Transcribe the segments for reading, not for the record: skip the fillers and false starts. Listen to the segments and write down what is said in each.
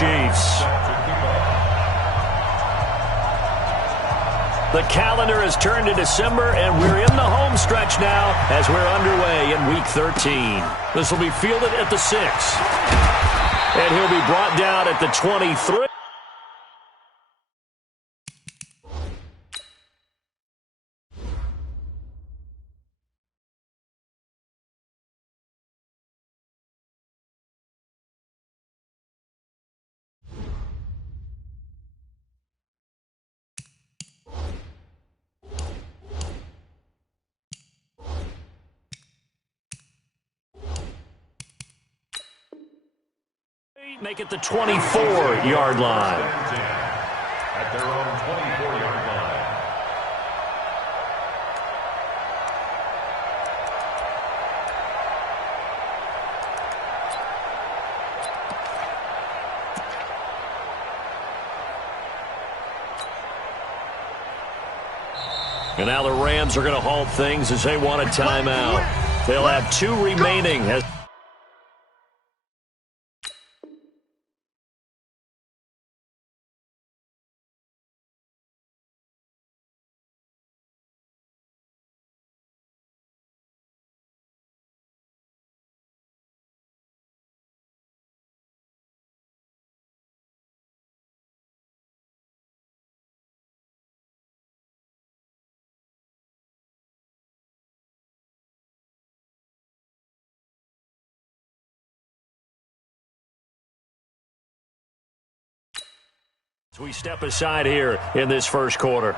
Chiefs. The calendar has turned to December, and we're in the home stretch now as we're underway in Week 13. This will be fielded at the 6. And he'll be brought down at the 23. Make it the 24-yard line. At their own 24-yard line. And now the Rams are going to halt things as they want a timeout. They'll have 2 remaining. We step aside here in this first quarter.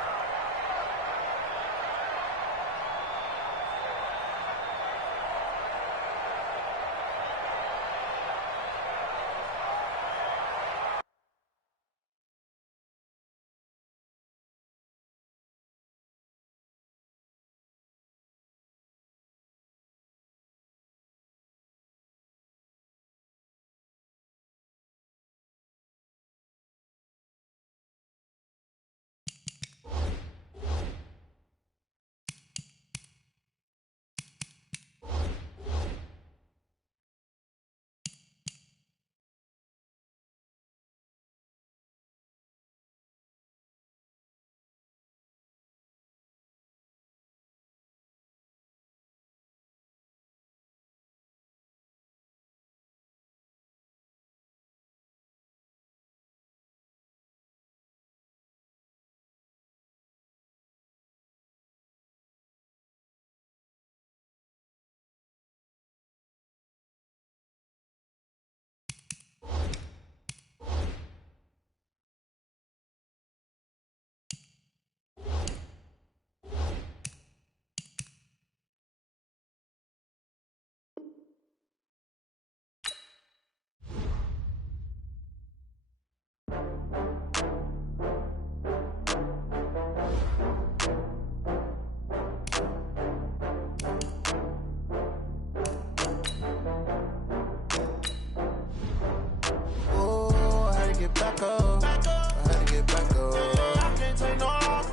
Back up. I had to get back up. I can't take no loss.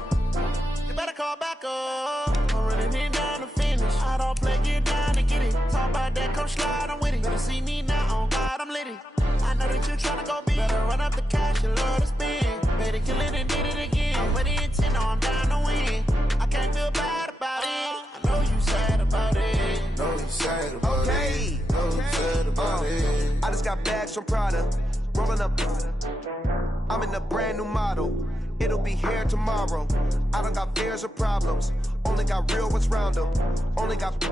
You better call back up. I'm running it down to finish. I don't play, get down to get it. Talk about that, come slide, I'm with it. Better see me now, on God, I'm litty. I know that you tryna go big. Better run up the cash, you love to spend. Better kill it and did it again. I'm with the intent, no, I'm down to win. I can't feel bad about it. I know you sad about it. Know you sad about it. Know you sad about it. I just got bags from Prada. Rolling up, I'm in a brand new model. It'll be here tomorrow. I don't got fears or problems. Only got real ones round them. Only got.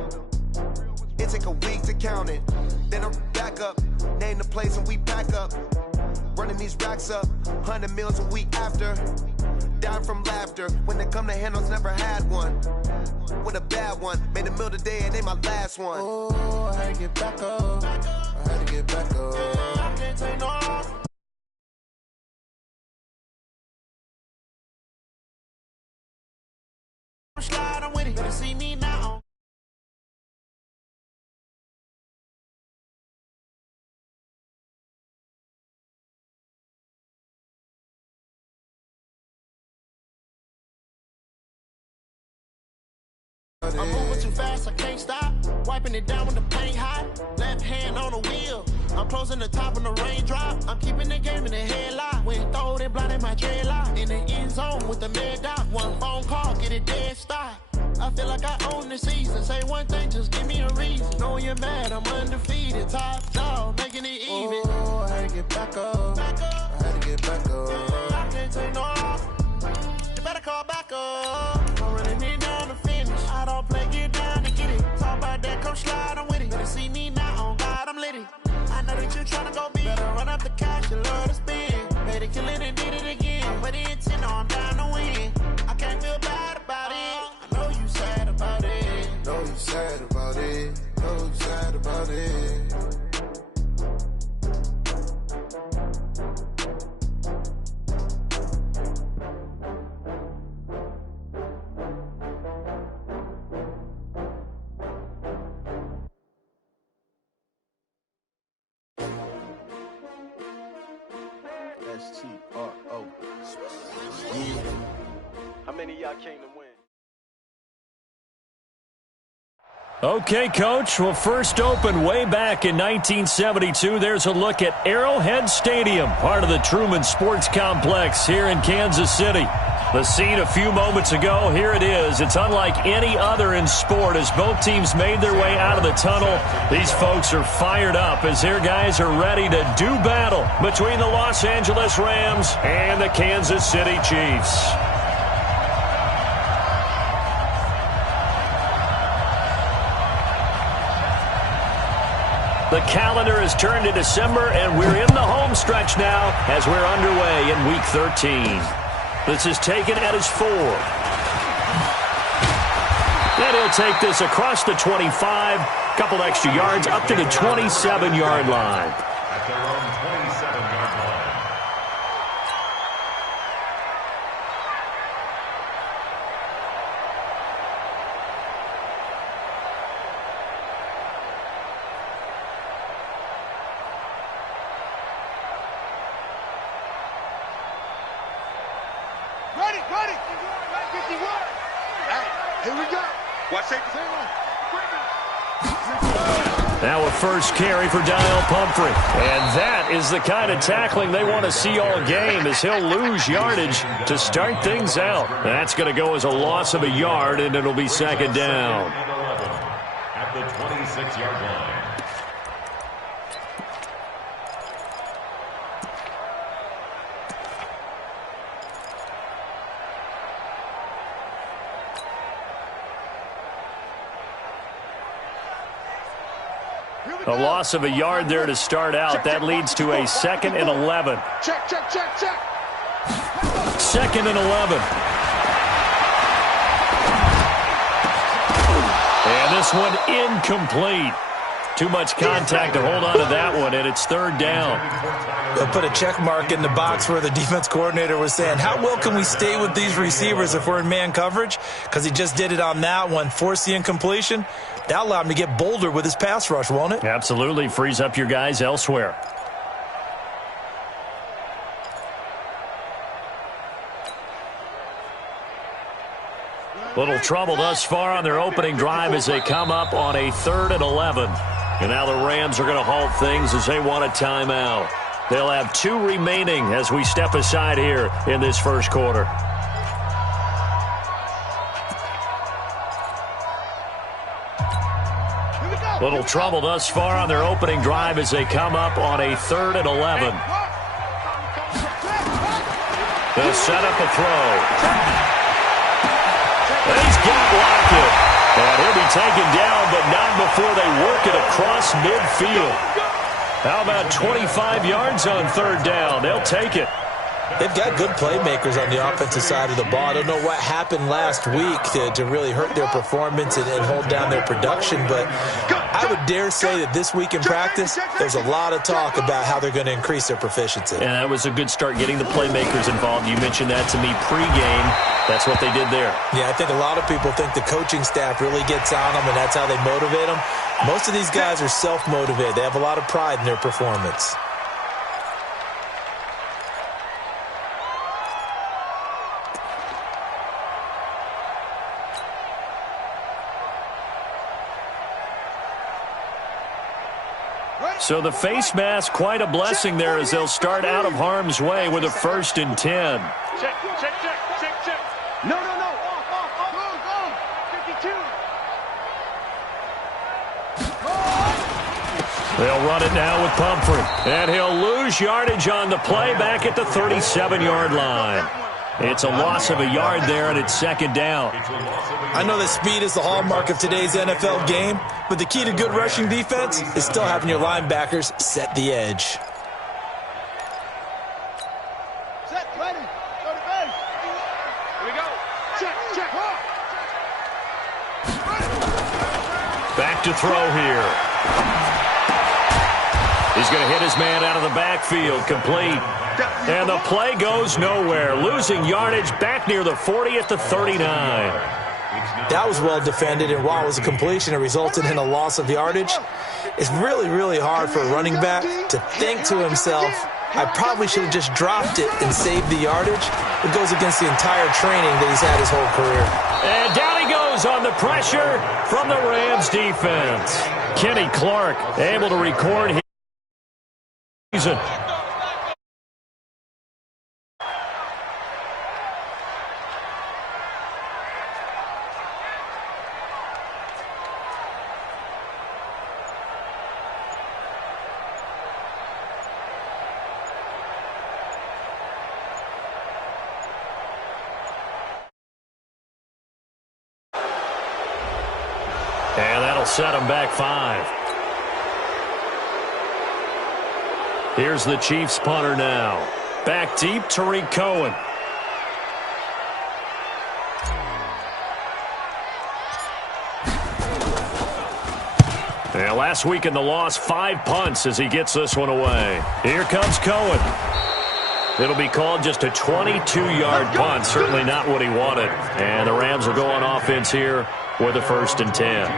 It take a week to count it. Then I'm back up. Name the place and we back up. Running these racks up. 100 meals a week after. Down from laughter. When they come to handles, never had one. With a bad one. Made a meal today and ain't my last one. Oh, I had to get back up. I had to get back up. I can't take no loss. Slide, I'm with it. Better see me now. I'm moving too fast, I can't stop. Wiping it down when the paint hot. Left hand on the wheel. I'm closing the top when the raindrop. I'm keeping the game in the dreadlock in the end zone with the mad dot. One phone call, get it dead stop. I feel like I own the season. Say one thing, just give me a reason. Know you're mad, I'm undefeated. Top dog, making it even. Oh, I had to get back up. I had to get back up. I can't take no off. You better call back up. I'm running it down to finish. I don't play, get down to get it. Talk about that, come slide, I'm with it. Better see me now, on God, I'm litty. I know that you're trying to go big. Better run up the cash, you love to spend. Made it, kill it, and did it again. But the intent, no, I'm down to win. I can't feel bad about it. I know you sad about it. Know you sad about it. Know you sad about it. STRO. Yeah. How many of y'all came to win? Okay, Coach. Well, first opened way back in 1972. There's a look at Arrowhead Stadium, part of the Truman Sports Complex here in Kansas City. The scene a few moments ago, here it is. It's unlike any other in sport as both teams made their way out of the tunnel. These folks are fired up as their guys are ready to do battle between the Los Angeles Rams and the Kansas City Chiefs. The calendar has turned to December, and we're in the home stretch now as we're underway in Week 13. This is taken at his 4. And he'll take this across the 25, couple extra yards up to the 27-yard line. At their own 27-yard line. Ready. 51. Hey, here we go. Watch it. Now a first carry for Daniel Pumphrey. And that is the kind of tackling they want to see all game as he'll lose yardage to start things out. That's going to go as a loss of a yard, and it'll be second down. At the 26-yard line. A loss of a yard there to start out. That leads to a 2nd and 11. Check. 2nd and 11. And this one incomplete. Too much contact to hold on to that one, and it's 3rd down. They'll put a check mark in the box where the defense coordinator was saying, how well can we stay with these receivers if we're in man coverage? Because he just did it on that one, forced the incompletion. That'll allow him to get bolder with his pass rush, won't it? Absolutely. Frees up your guys elsewhere. Little trouble thus far on their opening drive as they come up on a 3rd and 11. And now the Rams are going to halt things as they want a timeout. They'll have 2 remaining as we step aside here in this first quarter. Little trouble thus far on their opening drive as they come up on a 3rd and 11. They'll set up a throw. And he's got Lockett. And he'll be taken down, but not before they work it across midfield. How about 25 yards on 3rd down? They'll take it. They've got good playmakers on the offensive side of the ball. I don't know what happened last week to really hurt their performance and hold down their production, but I would dare say that this week in practice, there's a lot of talk about how they're going to increase their proficiency. And that was a good start getting the playmakers involved. You mentioned that to me pregame. That's what they did there. Yeah, I think a lot of people think the coaching staff really gets on them, and that's how they motivate them. Most of these guys are self-motivated. They have a lot of pride in their performance. So the face mask, quite a blessing there as they'll start out of harm's way with a 1st and 10. Check. No. Off. Go. 52. They'll run it now with Pumphrey. And he'll lose yardage on the play back at the 37-yard line. It's a loss of a yard there, and it's 2nd down. I know that speed is the hallmark of today's NFL game, but the key to good rushing defense is still having your linebackers set the edge. Set, ready. Go to base. Here we go. Check. Back to throw here. He's going to hit his man out of the backfield, complete. And the play goes nowhere, losing yardage back near the 40 at the 39. That was well defended, and while it was a completion, it resulted in a loss of yardage. It's really, really hard for a running back to think to himself, I probably should have just dropped it and saved the yardage. It goes against the entire training that he's had his whole career. And down he goes on the pressure from the Rams defense. Kenny Clark able to record his season. And that'll set them back 5. Here's the Chiefs punter now. Back deep, Tariq Cohen. And last week in the loss, 5 punts as he gets this one away. Here comes Cohen. It'll be called just a 22-yard punt. Certainly not what he wanted. And the Rams will go on offense here with a 1st and 10.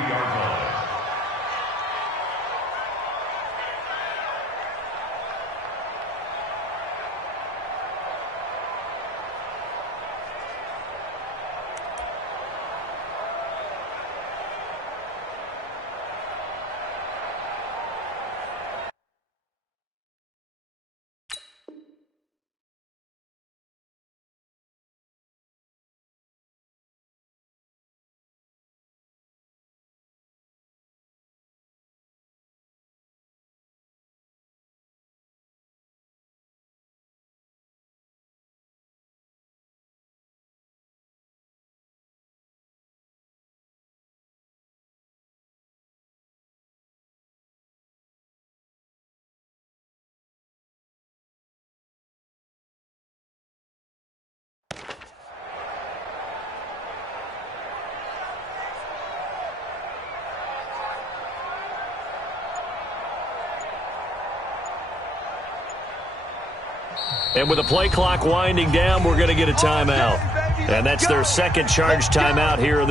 And with the play clock winding down, we're going to get a timeout. And that's their second charge timeout here.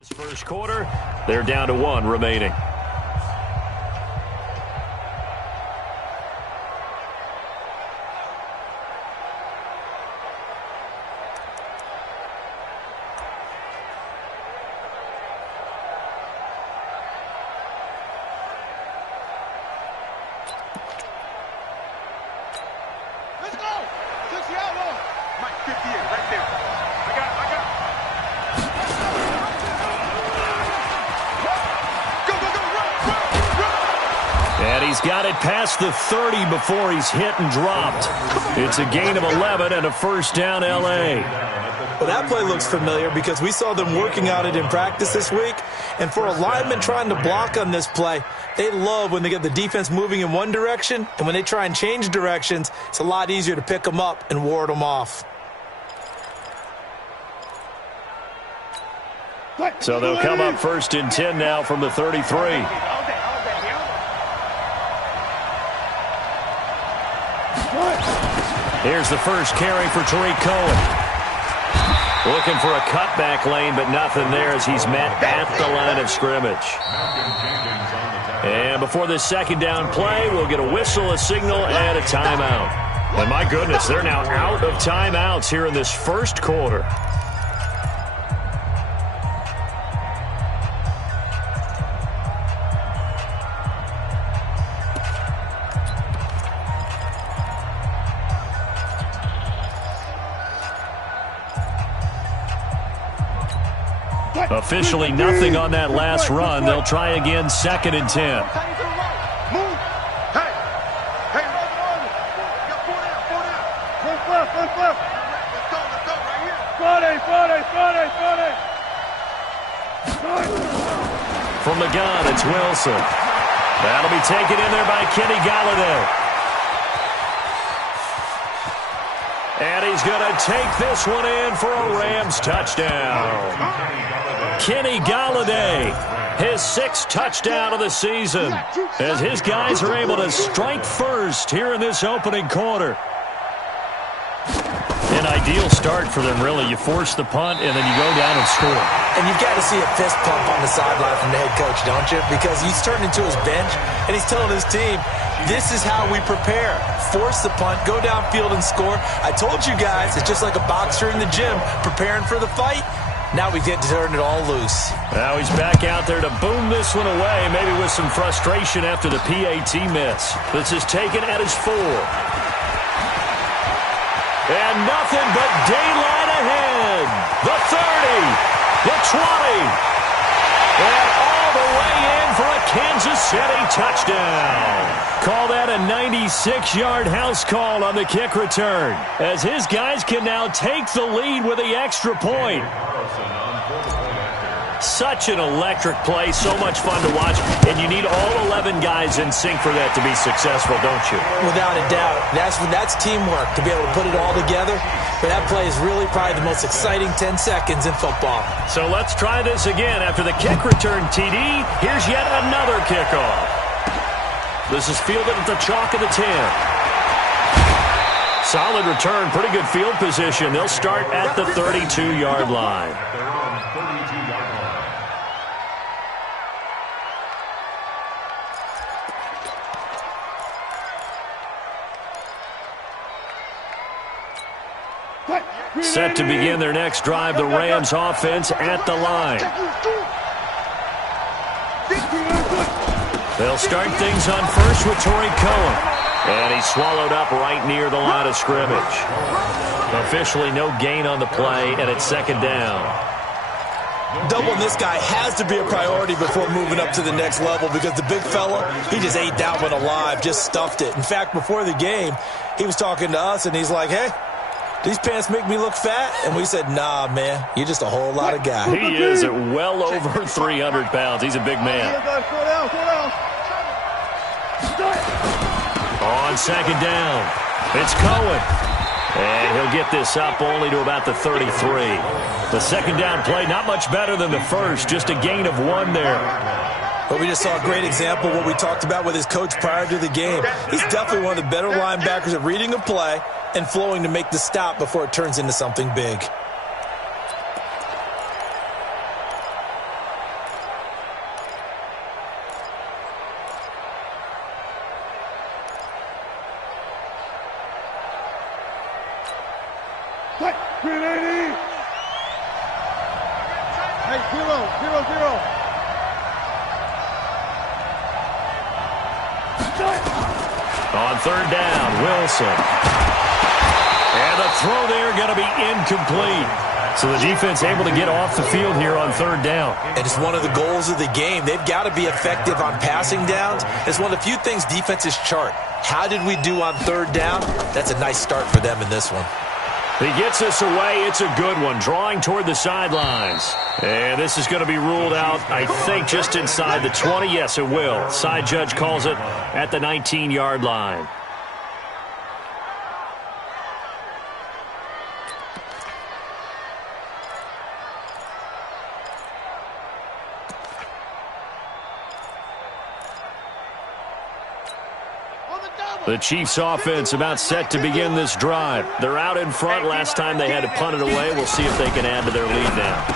This first quarter, they're down to 1 remaining. Let's go. 60 out low. Mike, 58 right there. I got. And he's got it past the 30 before he's hit and dropped. It's a gain of 11 and a 1st down, L.A. Well, that play looks familiar because we saw them working on it in practice this week. And for a lineman trying to block on this play, they love when they get the defense moving in one direction. And when they try and change directions, it's a lot easier to pick them up and ward them off. So they'll come up 1st and 10 now from the 33. Here's the first carry for Tariq Cohen. Looking for a cutback lane, but nothing there as he's met at the line of scrimmage. And before this second down play, we'll get a whistle, a signal, and a timeout. And my goodness, they're now out of timeouts here in this first quarter. Officially nothing on that last run. They'll try again, 2nd and 10. From the gun, it's Wilson. That'll be taken in there by Kenny Galladay. And he's going to take this one in for a Rams touchdown. Kenny Galladay, his 6th touchdown of the season, as his guys are able to strike first here in this opening quarter. An ideal start for them, really. You force the punt, and then you go down and score. And you've got to see a fist pump on the sideline from the head coach, don't you? Because he's turned into his bench, and he's telling his team, this is how we prepare. Force the punt, go downfield and score. I told you guys, it's just like a boxer in the gym preparing for the fight. Now we get to turn it all loose. Now he's back out there to boom this one away, maybe with some frustration after the PAT miss. This is taken at his 4. And nothing but daylight ahead. The 30, the 20, and all the way in for a Kansas City touchdown. Call that a 96-yard house call on the kick return, as his guys can now take the lead with the extra point. Such an electric play, so much fun to watch, and you need all 11 guys in sync for that to be successful, don't you? Without a doubt. That's teamwork, to be able to put it all together. But that play is really probably the most exciting 10 seconds in football. So let's try this again. After the kick return TD, here's yet another kickoff. This is fielded at the chalk of the 10. Solid return, pretty good field position. They'll start at the 32-yard line. Set to begin their next drive, the Rams offense at the line. They'll start things on first with Tariq Cohen. And he's swallowed up right near the line of scrimmage. Officially no gain on the play, and it's 2nd down. Doubling this guy has to be a priority before moving up to the next level, because the big fella, he just ate that one alive, just stuffed it. In fact, before the game, he was talking to us, and he's like, hey, these pants make me look fat? And we said, nah, man, you're just a whole lot of guy. He is at well over 300 pounds. He's a big man. On 2nd down, it's Cohen. And he'll get this up only to about the 33. The 2nd down play, not much better than the first, just a gain of 1 there. But we just saw a great example of what we talked about with his coach prior to the game. He's definitely one of the better linebackers at reading a play and flowing to make the stop before it turns into something big. On 3rd down, Wilson. And the throw there going to be incomplete. So the defense able to get off the field here on 3rd down. And it's one of the goals of the game. They've got to be effective on passing downs. It's one of the few things defenses chart. How did we do on 3rd down? That's a nice start for them in this one. He gets us away. It's a good one. Drawing toward the sidelines. And this is going to be ruled out, I think, just inside the 20. Yes, it will. Side judge calls it at the 19-yard line. The Chiefs offense about set to begin this drive. They're out in front. Last time they had to punt it away. We'll see if they can add to their lead now.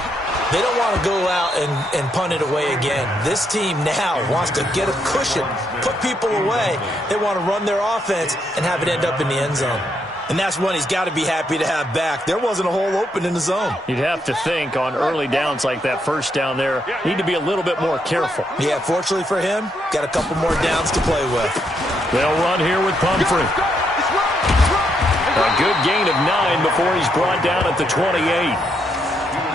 They don't want to go out and punt it away again. This team now wants to get a cushion, put people away. They want to run their offense and have it end up in the end zone. And that's one he's got to be happy to have back. There wasn't a hole open in the zone. You'd have to think on early downs like that first down there, need to be a little bit more careful. Yeah, fortunately for him, got a couple more downs to play with. They'll run here with Pumphrey. A good gain of 9 before he's brought down at the 28.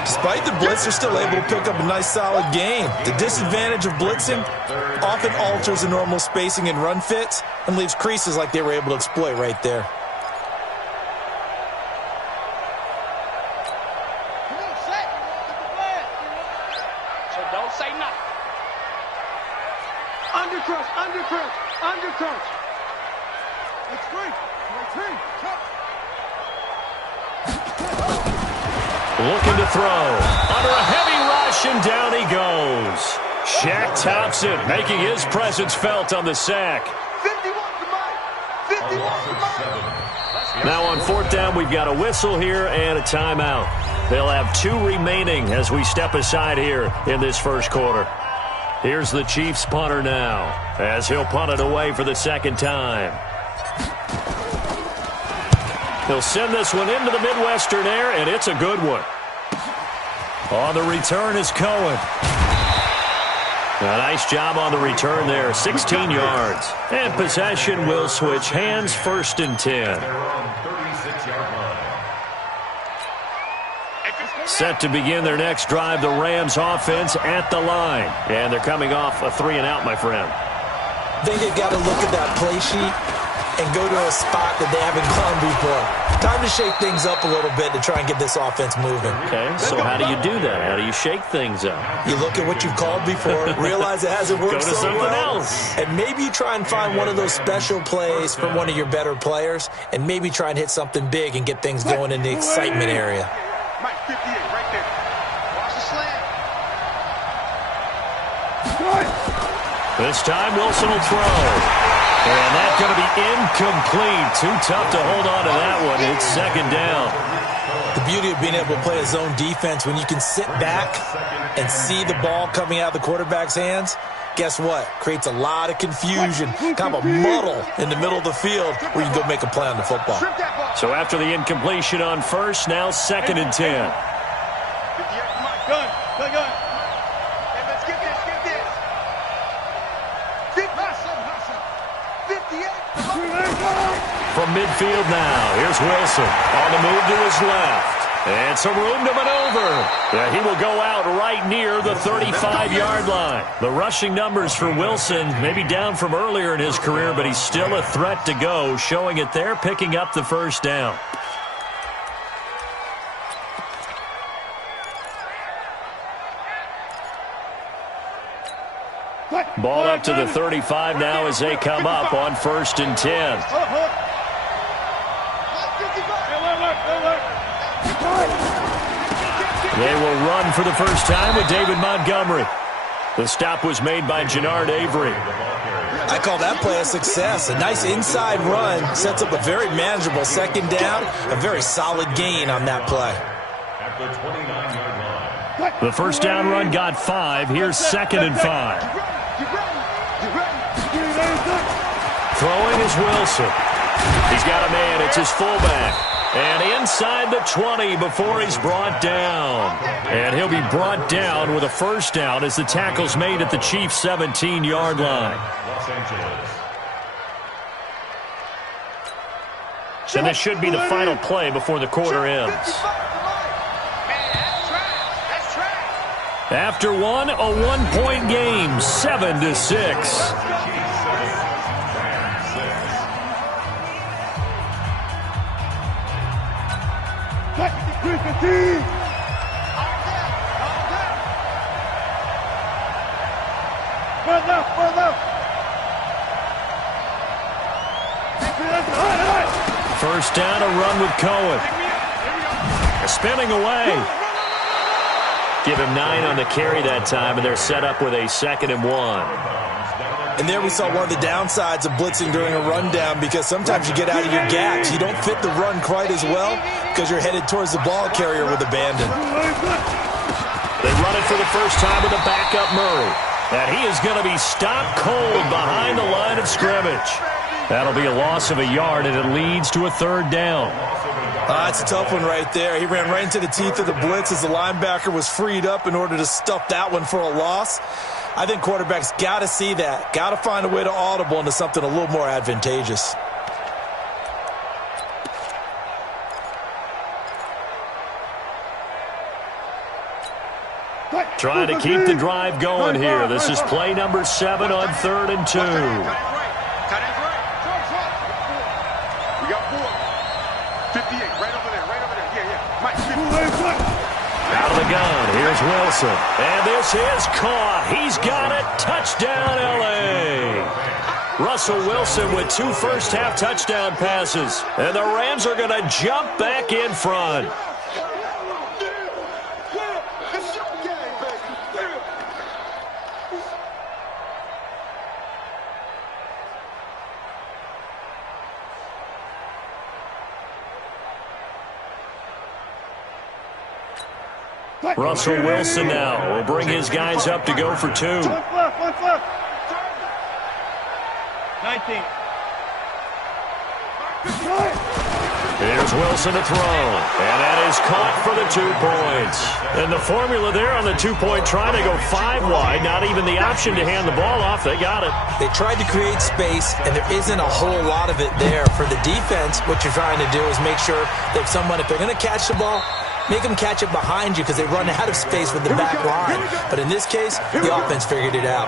Despite the blitz, they're still able to pick up a nice solid gain. The disadvantage of blitzing often alters the normal spacing and run fits and leaves creases like they were able to exploit right there. Undercrouch. That's free. Looking to throw. Under a heavy rush, and down he goes. Shaq Thompson making his presence felt on the sack. 51 to Mike. Now on fourth down, we've got a whistle here and a timeout. They'll have 2 remaining as we step aside here in this first quarter. Here's the Chiefs punter now, as he'll punt it away for the second time. He'll send this one into the Midwestern air, and it's a good one. On the return is Cohen. A nice job on the return there, 16 yards. And possession will switch hands, 1st and 10. Set to begin their next drive, the Rams offense at the line. And they're coming off a 3-and-out, my friend. I think they've got to look at that play sheet and go to a spot that they haven't gone before. Time to shake things up a little bit to try and get this offense moving. Okay, so how do you do that? How do you shake things up? You look at what you've called before, realize it hasn't worked so well. Go to something else. And maybe you try and find one of those special plays from one of your better players, and maybe try and hit something big and get things going in the excitement area. Mike, 58, right there. Watch the slant. This time Wilson will throw. And that's going to be incomplete. Too tough to hold on to that one. It's second down. The beauty of being able to play a zone defense, when you can sit back and see the ball coming out of the quarterback's hands, guess what? Creates a lot of confusion, kind of a muddle in the middle of the field where you can go make a play on the football. So after the incompletion on first, now 2nd and 10. Gun. Hey, let's get this. 58. From midfield now, here's Wilson on the move to his left. And some room to maneuver. Yeah, he will go out right near the 35-yard line. The rushing numbers for Wilson maybe down from earlier in his career, but he's still a threat to go, showing it there, picking up the first down. Ball up to the 35 now as they come up on 1st and 10. They will run for the first time with David Montgomery. The stop was made by Jannard Avery. I call that play a success. A nice inside run sets up a very manageable second down, a very solid gain on that play. At the 29-yard line. The first down run got 5. Here's 2nd and 5. Throwing is Wilson. He's got a man. It's his fullback. And inside the 20 before he's brought down. And he'll be brought down with a first down as the tackle's made at the Chiefs' 17-yard line. Los Angeles. And this should be the final play before the quarter ends. After one, a 1-point game, 7-6. First down, a run with Cohen. Spinning away. Give him 9 on the carry that time, and they're set up with a 2nd and 1. And there we saw one of the downsides of blitzing during a rundown, because sometimes you get out of your gaps. You don't fit the run quite as well because you're headed towards the ball carrier with abandon. They run it for the first time with a backup Murray. And he is going to be stopped cold behind the line of scrimmage. That'll be a loss of a yard, and it leads to a third down. That's a tough one right there. He ran right into the teeth of the blitz as the linebacker was freed up in order to stuff that one for a loss. I think quarterbacks got to see that. Got to find a way to audible into something a little more advantageous. Trying to keep the drive going here. This is play number 7 on 3rd and 2. We got 4. 58, right over there. Yeah. Mike, 50. Out of the gun, here's Wilson. And this is caught. He's got it. Touchdown, L.A. Russell Wilson with 2 first-half touchdown passes. And the Rams are going to jump back in front. Russell Wilson now will bring his guys up to go for 2. 1 left. 19. Here's Wilson to throw. And that is caught for the 2 points. And the formula there on the 2-point try, they go 5 wide. Not even the option to hand the ball off. They got it. They tried to create space, and there isn't a whole lot of it there. For the defense, what you're trying to do is make sure that if they're going to catch the ball, make them catch it behind you, because they run out of space with the back line. But in this case, the offense figured it out.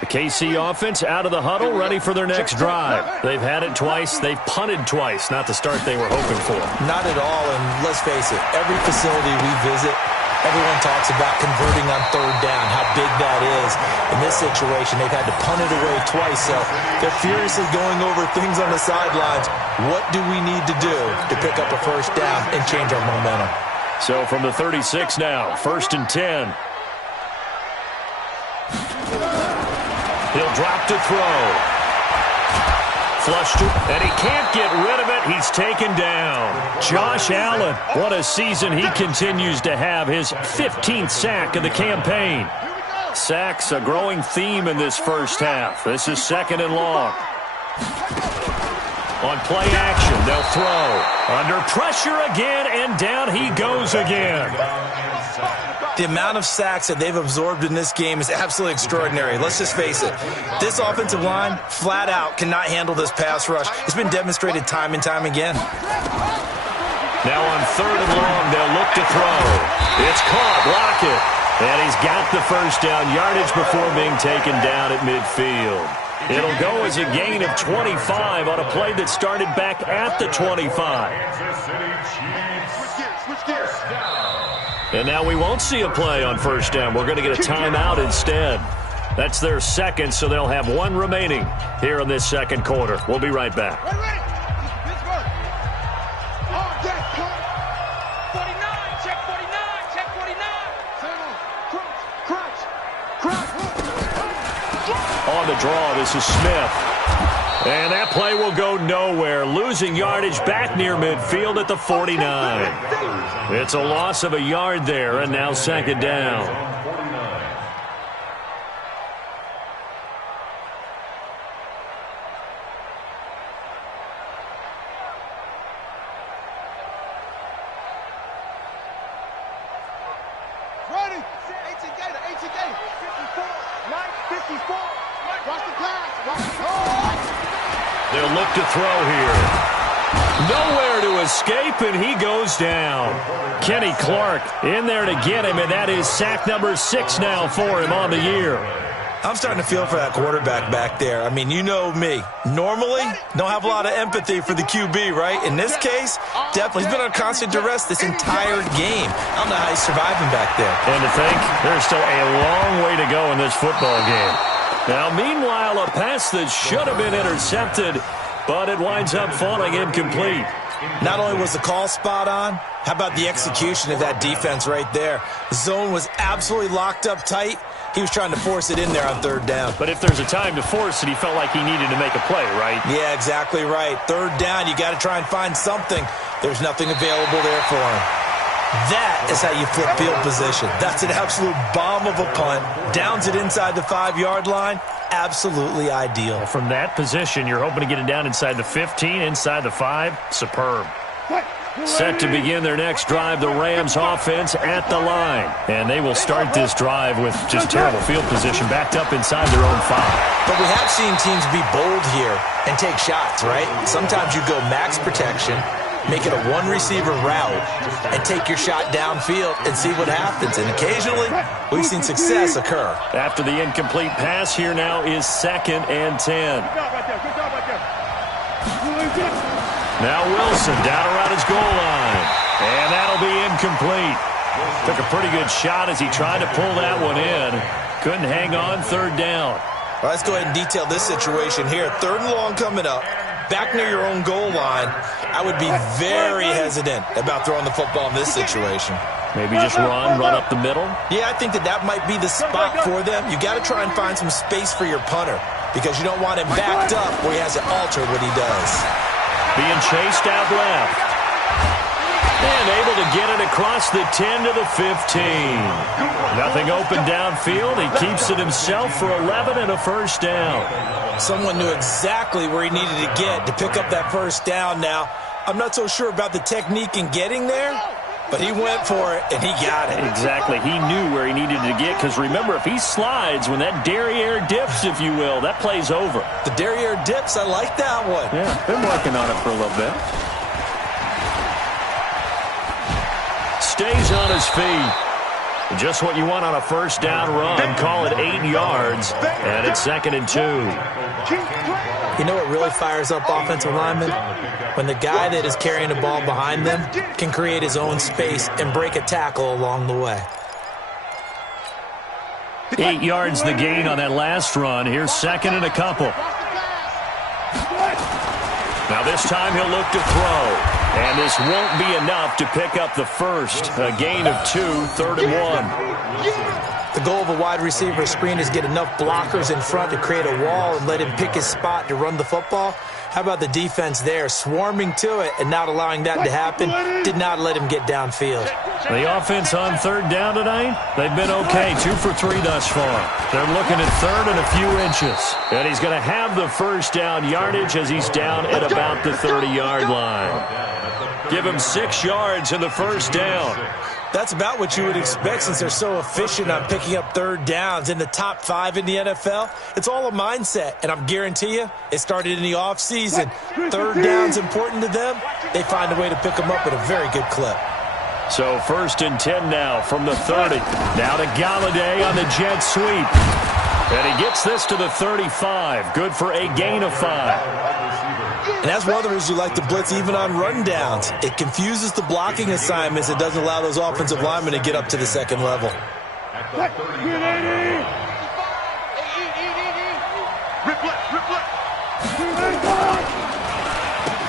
The KC offense out of the huddle, ready for their next drive. They've had it twice. They've punted twice. Not the start they were hoping for. Not at all, and let's face it, every facility we visit, everyone talks about converting on 3rd down, how big that is. In this situation, they've had to punt it away twice, so they're furiously going over things on the sidelines. What do we need to do to pick up a first down and change our momentum? So from the 36 now, 1st and 10. He'll drop to throw. Flushed it, and he can't get rid of it. He's taken down. Josh Allen, what a season he continues to have. His 15th sack of the campaign. Sacks a growing theme in this first half. This is 2nd and long. On play action, they'll throw. Under pressure again, and down he goes again. The amount of sacks that they've absorbed in this game is absolutely extraordinary. Let's just face it. This offensive line, flat out, cannot handle this pass rush. It's been demonstrated time and time again. Now on 3rd and long, they'll look to throw. It's caught. Lockett. And he's got the first down yardage before being taken down at midfield. It'll go as a gain of 25 on a play that started back at the 25. Switch gears. And now we won't see a play on first down. We're going to get a timeout instead. That's their 2nd, so they'll have 1 remaining here in this 2nd quarter. We'll be right back. Ready. This one. Oh, yes. 49. Check 49. Check 49. Crunch. On the draw, this is Smith. And that play will go nowhere. Losing yardage back near midfield at the 49. It's a loss of a yard there, and now 2nd down. Ready. 18 Gator. 54. Mike, 54. Watch the pass. They'll look to throw here. Nowhere to escape, and he goes down. Kenny Clark in there to get him, and that is sack number 6 now for him on the year. I'm starting to feel for that quarterback back there. I mean, you know me. Normally, don't have a lot of empathy for the QB, right? In this case, definitely. He's been on constant duress this entire game. I don't know how he's surviving back there. And to think, there's still a long way to go in this football game. Now, meanwhile, a pass that should have been intercepted, but it winds up falling incomplete. Not only was the call spot on, how about the execution of that defense right there? The zone was absolutely locked up tight. He was trying to force it in there on third down. But if there's a time to force it, he felt like he needed to make a play, right? Yeah, exactly right. Third down, you got to try and find something. There's nothing available there for him. That is how you flip field position. That's an absolute bomb of a punt. Downs it inside the 5-yard line. Absolutely ideal. From that position, you're hoping to get it down inside the 15, inside the 5. Superb. Set to begin their next drive, the Rams offense at the line. And they will start this drive with just terrible field position, backed up inside their own 5. But we have seen teams be bold here and take shots, right? Sometimes you go max protection, make it a one-receiver route, and take your shot downfield and see what happens. And occasionally, we've seen success occur. After the incomplete pass, here now is 2nd and 10. Now Wilson down around his goal line. And that'll be incomplete. Took a pretty good shot as he tried to pull that one in. Couldn't hang on, third down. Well, let's go ahead and detail this situation here. 3rd and long coming up. Back near your own goal line. I would be very hesitant about throwing the football in this situation. Maybe just run up the middle? Yeah, I think that might be the spot for them. You got to try and find some space for your punter because you don't want him backed up where he has to alter what he does. Being chased out left. And able to get it across the 10 to the 15. Nothing open downfield. He keeps it himself for 11 and a first down. Someone knew exactly where he needed to get to pick up that first down now. I'm not so sure about the technique in getting there, but he went for it, and he got it. Exactly. He knew where he needed to get, because remember, if he slides, when that derriere dips, if you will, that play's over. The derriere dips, I like that one. Yeah, been working on it for a little bit. Stays on his feet. Just what you want on a first down run. Call it 8 yards, and it's 2nd and 2. You know what really fires up offensive linemen? When the guy that is carrying the ball behind them can create his own space and break a tackle along the way. 8 yards the gain on that last run. Here's 2nd and a couple. Now this time he'll look to throw. And this won't be enough to pick up the first. A gain of 2, 3rd and 1. The goal of a wide receiver screen is get enough blockers in front to create a wall and let him pick his spot to run the football. How about the defense there, swarming to it and not allowing that to happen? Did not let him get downfield. The offense on 3rd down tonight, they've been okay, 2 for 3 thus far. They're looking at 3rd and a few inches. And he's going to have the first down yardage as he's down at about the 30-yard line. Give him 6 yards in the first down. That's about what you would expect since they're so efficient on picking up 3rd downs in the top 5 in the NFL. It's all a mindset, and I'm guarantee you it started in the offseason. 3rd down's important to them. They find a way to pick them up at a very good clip. So 1st and 10 now from the 30. Now to Galladay on the jet sweep. And he gets this to the 35. Good for a gain of 5. And that's one of the reasons you like to blitz even on rundowns. It confuses the blocking assignments. It doesn't allow those offensive linemen to get up to the 2nd level.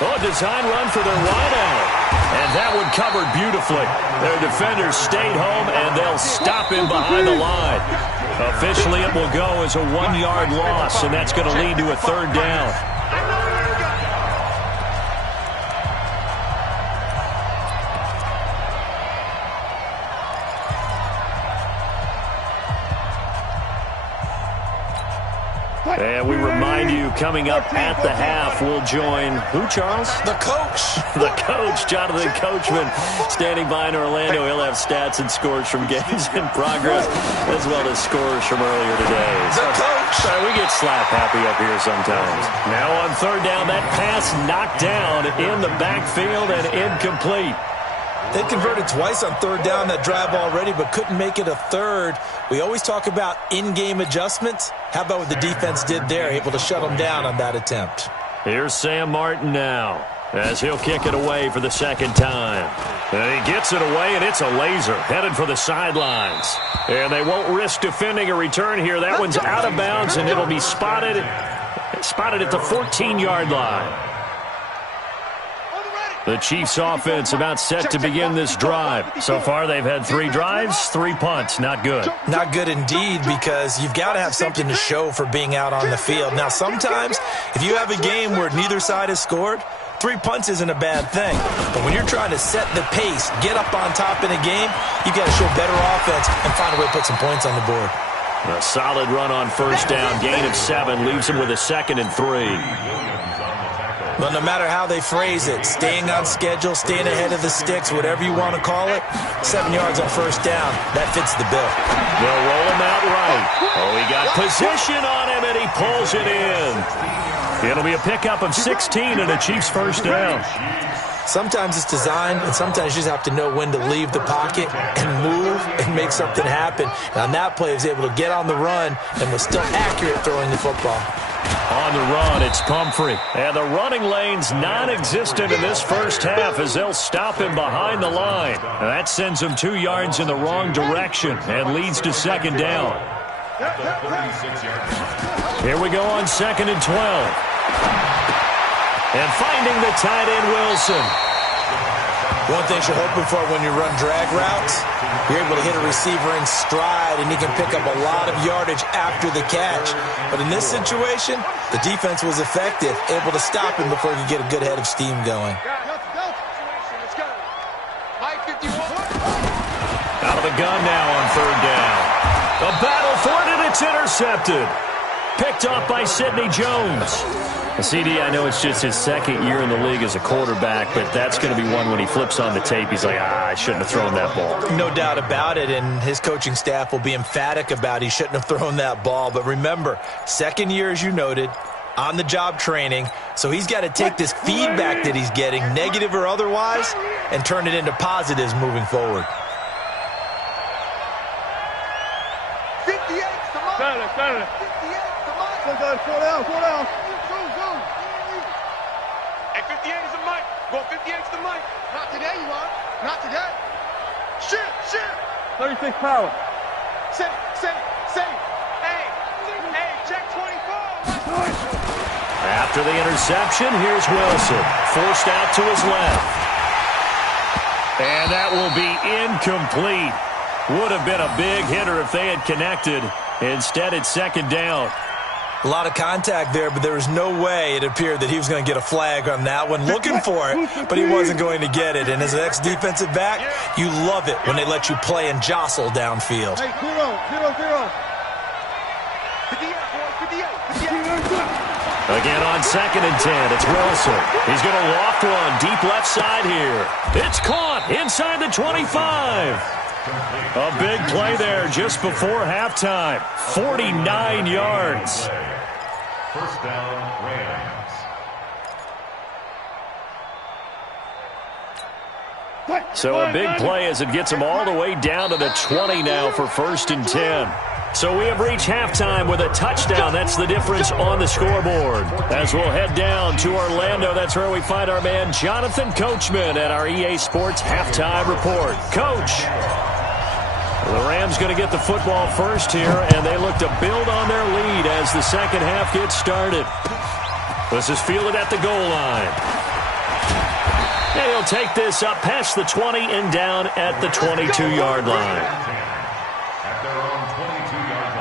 Oh, design run for their wideout. And that one covered beautifully. Their defenders stayed home, and they'll stop him behind the line. Officially, it will go as a 1-yard loss, and that's going to lead to a 3rd down. And we remind you, coming up at the half, we'll join who, Charles? The coach. The coach, Jonathan Coachman, standing by in Orlando. He'll have stats and scores from games in progress, as well as scores from earlier today. The coach. Sorry, we get slap happy up here sometimes. Now on 3rd down, that pass knocked down in the backfield and incomplete. They converted twice on third down that drive already, but couldn't make it a third. We always talk about in-game adjustments. How about what the defense did there, able to shut them down on that attempt? Here's Sam Martin now, as he'll kick it away for the second time. And he gets it away, and it's a laser, headed for the sidelines. And they won't risk defending a return here. That one's out of bounds, and it'll be spotted at the 14-yard line. The Chiefs offense about set to begin this drive. So far, they've had 3 drives, 3 punts. Not good. Not good indeed, because you've got to have something to show for being out on the field. Now, sometimes, if you have a game where neither side has scored, 3 punts isn't a bad thing. But when you're trying to set the pace, get up on top in a game, you've got to show better offense and find a way to put some points on the board. A solid run on first down. Gain of 7 leaves him with a 2nd and 3. Well, no matter how they phrase it, staying on schedule, staying ahead of the sticks, whatever you want to call it, 7 yards on first down, that fits the bill. They'll roll him out right. Oh, he got position on him, and he pulls it in. It'll be a pickup of 16 and a Chiefs first down. Sometimes it's designed, and sometimes you just have to know when to leave the pocket and move and make something happen. And on that play, he was able to get on the run and was still accurate throwing the football. On the run, it's Pumphrey. And the running lane's non-existent in this first half as they'll stop him behind the line. And that sends him 2 yards in the wrong direction and leads to second down. Here we go on 2nd and 12. And finding the tight end, Wilson. One thing you're hoping for when you run drag routes, you're able to hit a receiver in stride, and he can pick up a lot of yardage after the catch. But in this situation, the defense was effective, able to stop him before he could get a good head of steam going. Out of the gun now on 3rd down. A battle for it, and it's intercepted. Picked off by Sidney Jones. CD, I know it's just his 2nd year in the league as a quarterback, but that's going to be one when he flips on the tape, he's like, I shouldn't have thrown that ball. No doubt about it, and his coaching staff will be emphatic about he shouldn't have thrown that ball. But remember, 2nd year, as you noted, on-the-job training, so he's got to take this feedback that he's getting, negative or otherwise, and turn it into positives moving forward. 58's the mark. 58's the mark. Slow down. Hey, 58 is the mic. Go, 58's the mic. Not today, you are. Not today. Shit. 36 power. Say. Hey, check 24. After the interception, here's Wilson. Forced out to his left. And that will be incomplete. Would have been a big hitter if they had connected. Instead, it's 2nd down. A lot of contact there, but there was no way it appeared that he was going to get a flag on that one. Looking for it, but he wasn't going to get it. And as an ex-defensive back, you love it when they let you play and jostle downfield. Hey, 0. 58. Again on 2nd and 10, it's Wilson. He's going to loft one deep left side here. It's caught inside the 25. A big play there just before halftime. 49 yards. First down, Rams. So a big play as it gets them all the way down to the 20 now for 1st and 10. So we have reached halftime with a touchdown. That's the difference on the scoreboard. As we'll head down to Orlando, that's where we find our man Jonathan Coachman at our EA Sports Halftime Report. Coach, the Rams going to get the football first here, and they look to build on their lead as the second half gets started. This is fielded at the goal line. And he'll take this up past the 20 and down at the 22-yard line. At their own 22-yard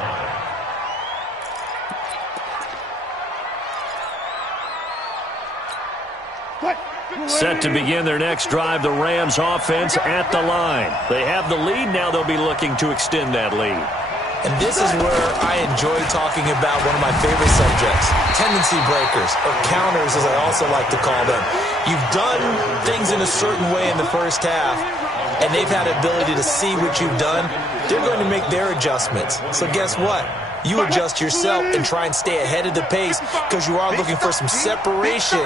line. Set to begin their next drive, the Rams offense at the line. They have the lead. Now they'll be looking to extend that lead. And this is where I enjoy talking about one of my favorite subjects, tendency breakers, or counters as I also like to call them. You've done things in a certain way in the first half, and they've had the ability to see what you've done. They're going to make their adjustments. So guess what? you adjust yourself and try and stay ahead of the pace because you are looking for some separation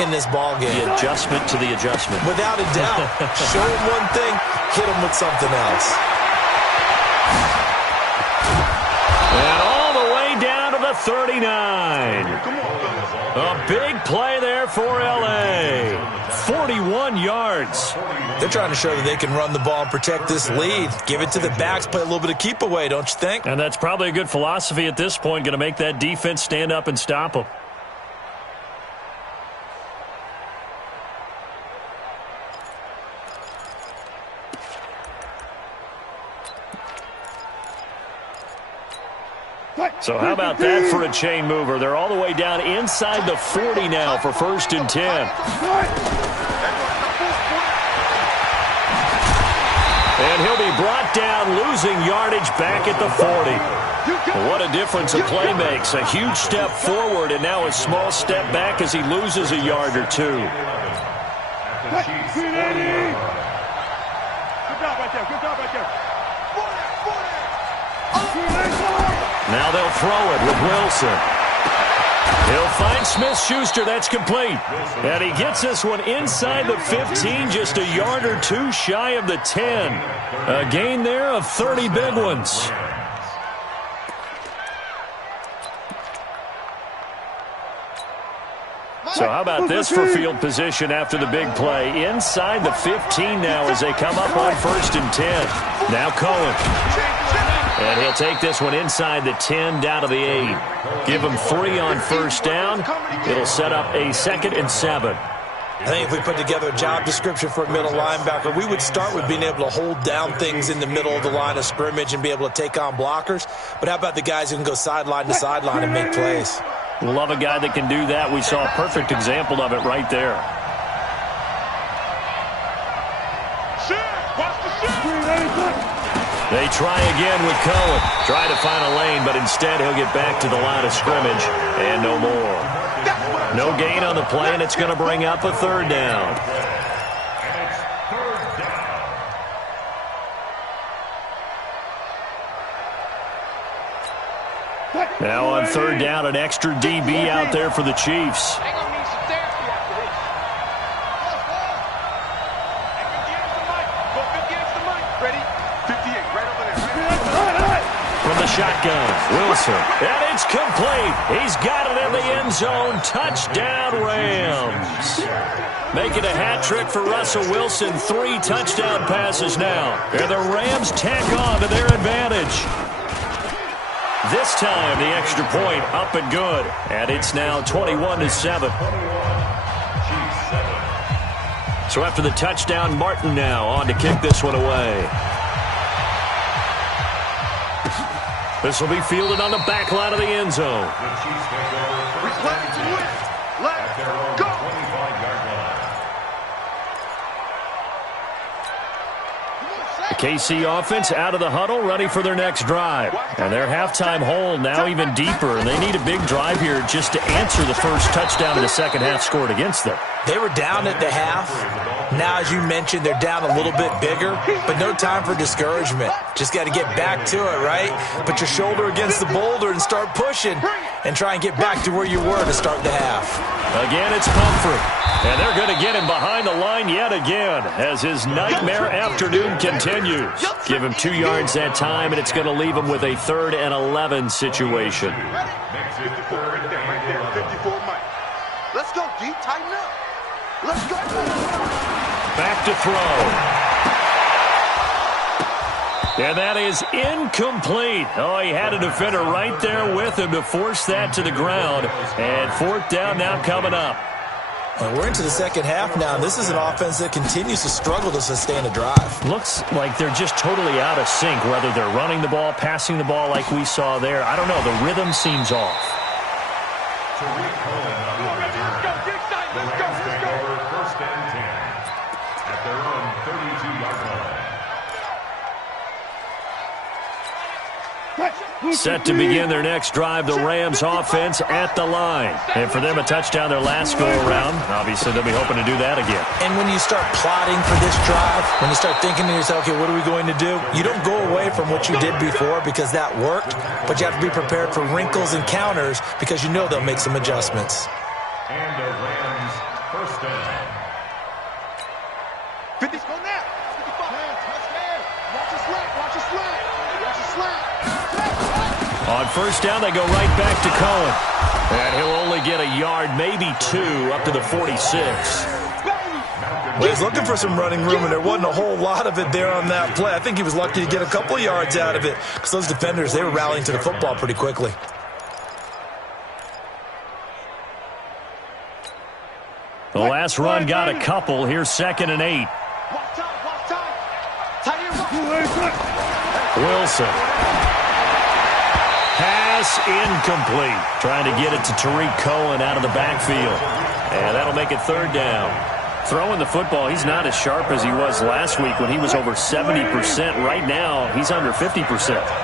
in this ball game. The adjustment to the adjustment. Without a doubt. Show them one thing, hit them with something else. And all the way down to the 39. A big play there for L.A. 41 yards. They're trying to show that they can run the ball and protect this lead. Give it to the backs, play a little bit of keep away, don't you think? And that's probably a good philosophy at this point, going to make that defense stand up and stop them. So how about that for a chain mover? They're all the way down inside the 40 now for 1st and 10. And he'll be brought down, losing yardage back at the 40. What a difference a play makes. A huge step forward and now a small step back as he loses a yard or two. Now they'll throw it with Wilson. He'll find Smith-Schuster. That's complete. And he gets this one inside the 15, just a yard or two shy of the 10. A gain there of 30 big ones. So how about this for field position after the big play? Inside the 15 now as they come up on 1st and 10. Now Cohen. And he'll take this one inside the 10 down to the 8. Give him 3 on 1st down. It'll set up a 2nd and 7. I think if we put together a job description for a middle linebacker, we would start with being able to hold down things in the middle of the line of scrimmage and be able to take on blockers. But how about the guys who can go sideline to sideline and make plays? Love a guy that can do that. We saw a perfect example of it right there. They try again with Cohen. Try to find a lane, but instead he'll get back to the line of scrimmage and no more. No gain on the play, and it's going to bring up a 3rd down. Now on 3rd down, an extra DB out there for the Chiefs. From the shotgun, Wilson. And it's complete. He's got it in the end zone. Touchdown, Rams. Making a hat trick for Russell Wilson. 3 touchdown passes now. And the Rams tack on to their advantage. This time, the extra point up and good. And it's now 21-7. So after the touchdown, Martin now on to kick this one away. This will be fielded on the back line of the end zone. Let's go. KC offense out of the huddle, ready for their next drive. And their halftime hole now even deeper, and they need a big drive here just to answer the first touchdown in the second half scored against them. They were down at the half. Now, as you mentioned, they're down a little bit bigger, but no time for discouragement. Just got to get back to it, right? Put your shoulder against the boulder and start pushing and try and get back to where you were to start the half. Again, it's Pumphrey. And they're going to get him behind the line yet again as his nightmare afternoon continues. Give him 2 yards that time, and it's going to leave him with a 3rd and 11 situation. Let's go, D. Tighten up. Let's go. Back to throw. And that is incomplete. Oh, he had a defender right there with him to force that to the ground. And 4th down now coming up. Well, we're into the second half now. This is an offense that continues to struggle to sustain a drive. Looks like they're just totally out of sync, whether they're running the ball, passing the ball like we saw there. I don't know. The rhythm seems off. First and 10 at their own 32-yard line. Set to begin their next drive, the Rams offense at the line. And for them, a touchdown their last go-around. Obviously, they'll be hoping to do that again. And when you start plotting for this drive, when you start thinking to yourself, okay, what are we going to do? You don't go away from what you did before because that worked, but you have to be prepared for wrinkles and counters because you know they'll make some adjustments. And the Rams first down. 50's go now. 55. Watch your slap. Watch your slap. Watch your slap. On first down, they go right back to Cohen. And he'll only get a yard, maybe 2, up to the 46. Well, he's looking for some running room, and there wasn't a whole lot of it there on that play. I think he was lucky to get a couple of yards out of it because those defenders, they were rallying to the football pretty quickly. The last run got a couple. Here's 2nd and 8. Wilson. Pass incomplete. Trying to get it to Tariq Cohen out of the backfield. And that'll make it 3rd down. Throwing the football, he's not as sharp as he was last week when he was over 70%. Right now, he's under 50%.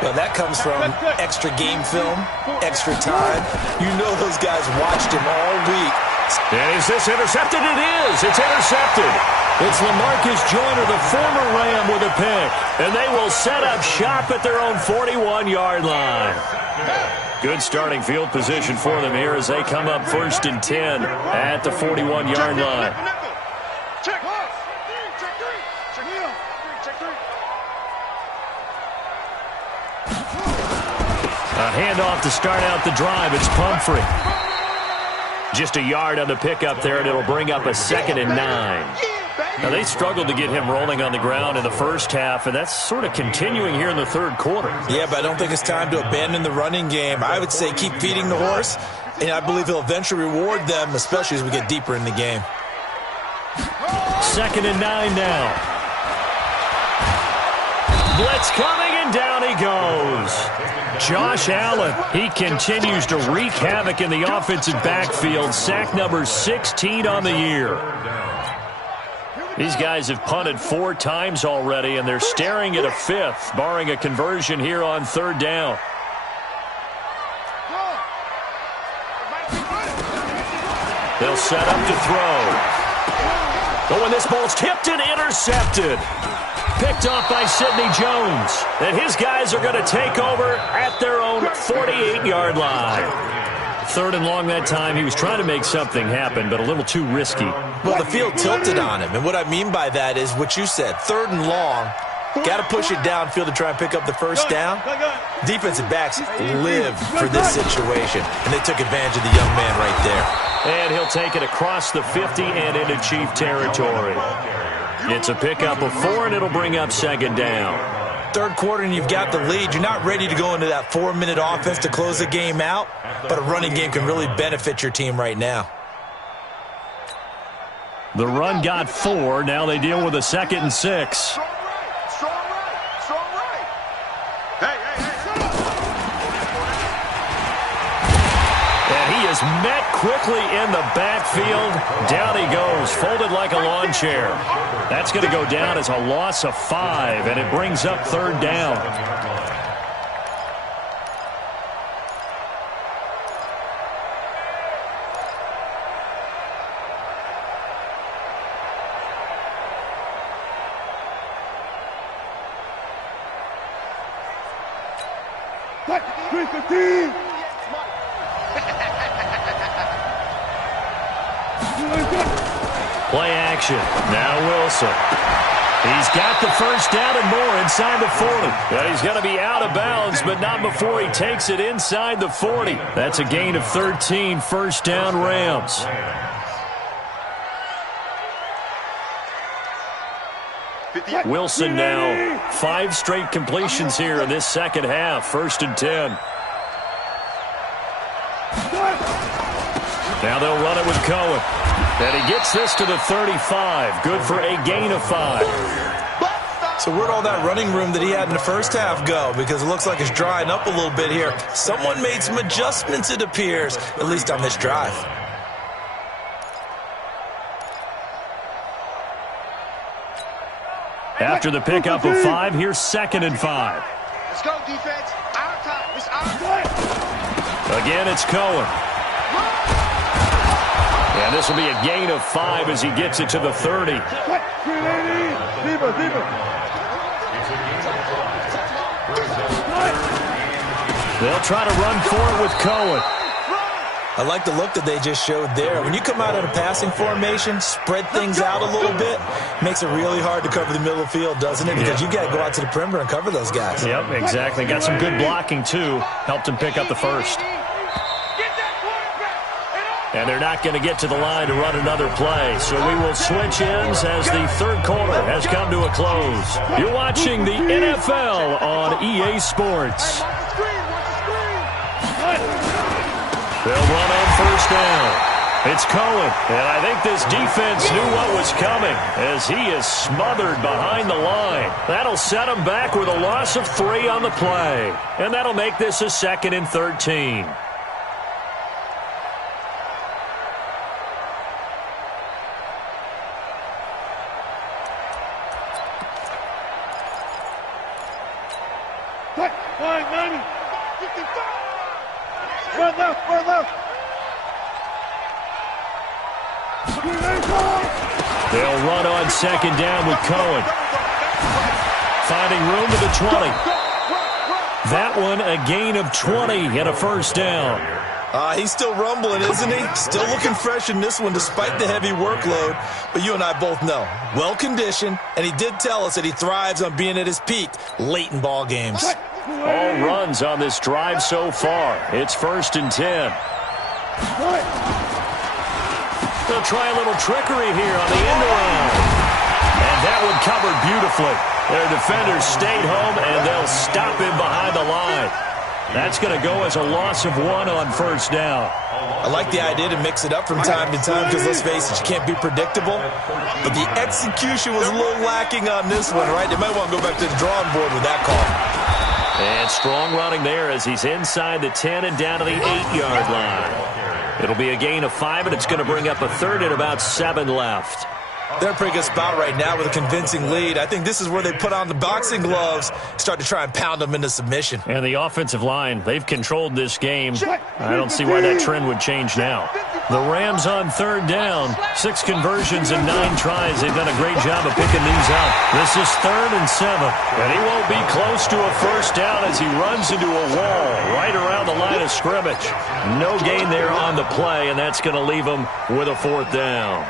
Well, that comes from extra game film, extra time. You know those guys watched him all week. And is this intercepted? It is. It's intercepted. It's LaMarcus Joyner, the former Ram, with a pick. And they will set up shop at their own 41-yard line. Good starting field position for them here as they come up 1st and 10 at the 41-yard line. Check 3. A handoff to start out the drive. It's Pumphrey. Just a yard on the pickup there, and it'll bring up a 2nd and 9. Now, they struggled to get him rolling on the ground in the first half, and that's sort of continuing here in the 3rd quarter. Yeah, but I don't think it's time to abandon the running game. I would say keep feeding the horse, and I believe he'll eventually reward them, especially as we get deeper in the game. 2nd and 9 now. Blitz coming, and down he goes. Josh Allen, he continues to wreak havoc in the offensive backfield. Sack number 16 on the year. These guys have punted 4 times already, and they're staring at a 5th, barring a conversion here on 3rd down. They'll set up to throw. Oh, and this ball's tipped and intercepted. Picked off by Sidney Jones. And his guys are going to take over at their own 48-yard line. 3rd and long that time. He was trying to make something happen, but a little too risky. Well, the field tilted on him. And what I mean by that is what you said. 3rd and long. Got to push it downfield to try and pick up the first down. Defensive backs live for this situation. And they took advantage of the young man right there. And he'll take it across the 50 and into Chief territory. It's a pickup of 4, and it'll bring up 2nd down. 3rd quarter, and you've got the lead. You're not ready to go into that 4-minute offense to close the game out, but a running game can really benefit your team right now. The run got 4. Now they deal with a 2nd and 6. Strong right. Hey. And he is met quickly in the backfield. Down he goes, folded like a lawn chair. That's going to go down as a loss of 5, and it brings up 3rd down. Play action. Now Wilson. He's got the first down and more inside the 40. Well, he's going to be out of bounds, but not before he takes it inside the 40. That's a gain of 13, 1st down Rams. Wilson now 5 straight completions here in this 2nd half. 1st and 10. Now they'll run it with Cohen. And he gets this to the 35. Good for a gain of 5. So where'd all that running room that he had in the first half go? Because it looks like it's drying up a little bit here. Someone made some adjustments, it appears, at least on this drive. After the pickup of 5, here's 2nd and 5. Let's go, defense. Our time. It's Again, it's Cohen. And this will be a gain of 5 as he gets it to the 30. They'll try to run for it with Cohen. I like the look that they just showed there. When you come out in a passing formation, spread things out a little bit, makes it really hard to cover the middle of the field, doesn't it? Because you got to go out to the perimeter and cover those guys. Yep, exactly. Got some good blocking, too. Helped him pick up the first. And they're not going to get to the line to run another play. So we will switch ends as the third quarter has come to a close. You're watching the NFL on EA Sports. They'll run on first down. It's Cohen. And I think this defense knew what was coming as he is smothered behind the line. That'll set him back with a loss of 3 on the play. And that'll make this a 2nd and 13. They'll run on second down with Cohen. Finding room to the 20. That one a gain of 20 and a first down. He's still rumbling, isn't he? Still looking fresh in this one despite the heavy workload. But you and I both know, well-conditioned, and he did tell us that he thrives on being at his peak late in ball games. All runs on this drive so far. It's 1st and 10. They'll try a little trickery here on the end around. And that one covered beautifully. Their defenders stayed home, and they'll stop him behind the line. That's going to go as a loss of 1 on first down. I like the idea to mix it up from time to time because, let's face it, you can't be predictable. But the execution was a little lacking on this one, right? They might want to go back to the drawing board with that call. And strong running there as he's inside the 10 and down to the 8-yard line. It'll be a gain of 5, and it's going to bring up a 3rd and about 7 left. They're in a pretty good spot right now with a convincing lead. I think this is where they put on the boxing gloves, start to try and pound them into submission. And the offensive line, they've controlled this game. I don't see why that trend would change now. The Rams on 3rd down. 6 conversions and 9 tries. They've done a great job of picking these up. This is 3rd and 7. And he won't be close to a first down as he runs into a wall right around the line of scrimmage. No gain there on the play, and that's going to leave him with a 4th down.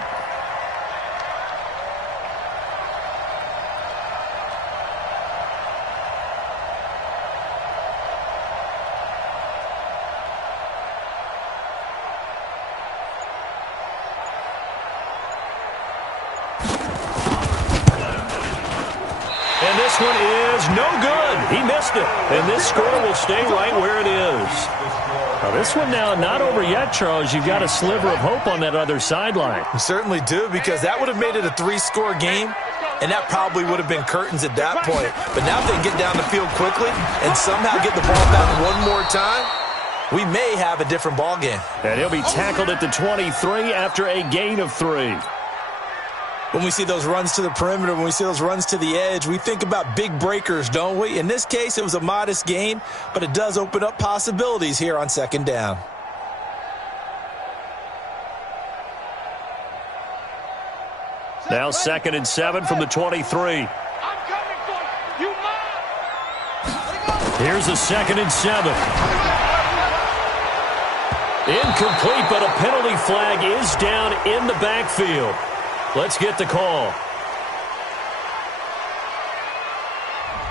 And this one is no good. He missed it. And this score will stay right where it is. Now this one now not over yet, Charles. You've got a sliver of hope on that other sideline. You certainly do, because that would have made it a 3-score game, and that probably would have been curtains at that point. But now if they can get down the field quickly and somehow get the ball back one more time, we may have a different ball game. And he'll be tackled at the 23 after a gain of 3. When we see those runs to the perimeter, when we see those runs to the edge, we think about big breakers, don't we? In this case, it was a modest gain, but it does open up possibilities here on 2nd down. Now 2nd and 7 from the 23. Here's a 2nd and 7. Incomplete, but a penalty flag is down in the backfield. Let's get the call.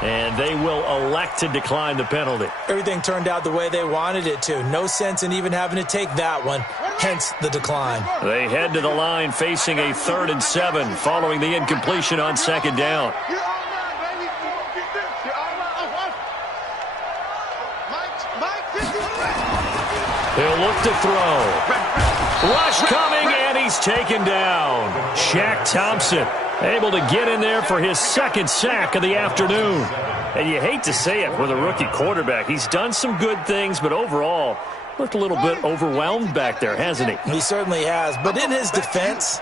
And they will elect to decline the penalty. Everything turned out the way they wanted it to. No sense in even having to take that one, hence the decline. They head to the line facing a 3rd and 7 following the incompletion on 2nd down. He'll look to throw. Rush coming, and he's taken down. Shaq Thompson able to get in there for his 2nd sack of the afternoon. And you hate to say it with a rookie quarterback. He's done some good things, but overall, looked a little bit overwhelmed back there, hasn't he? He certainly has. But in his defense,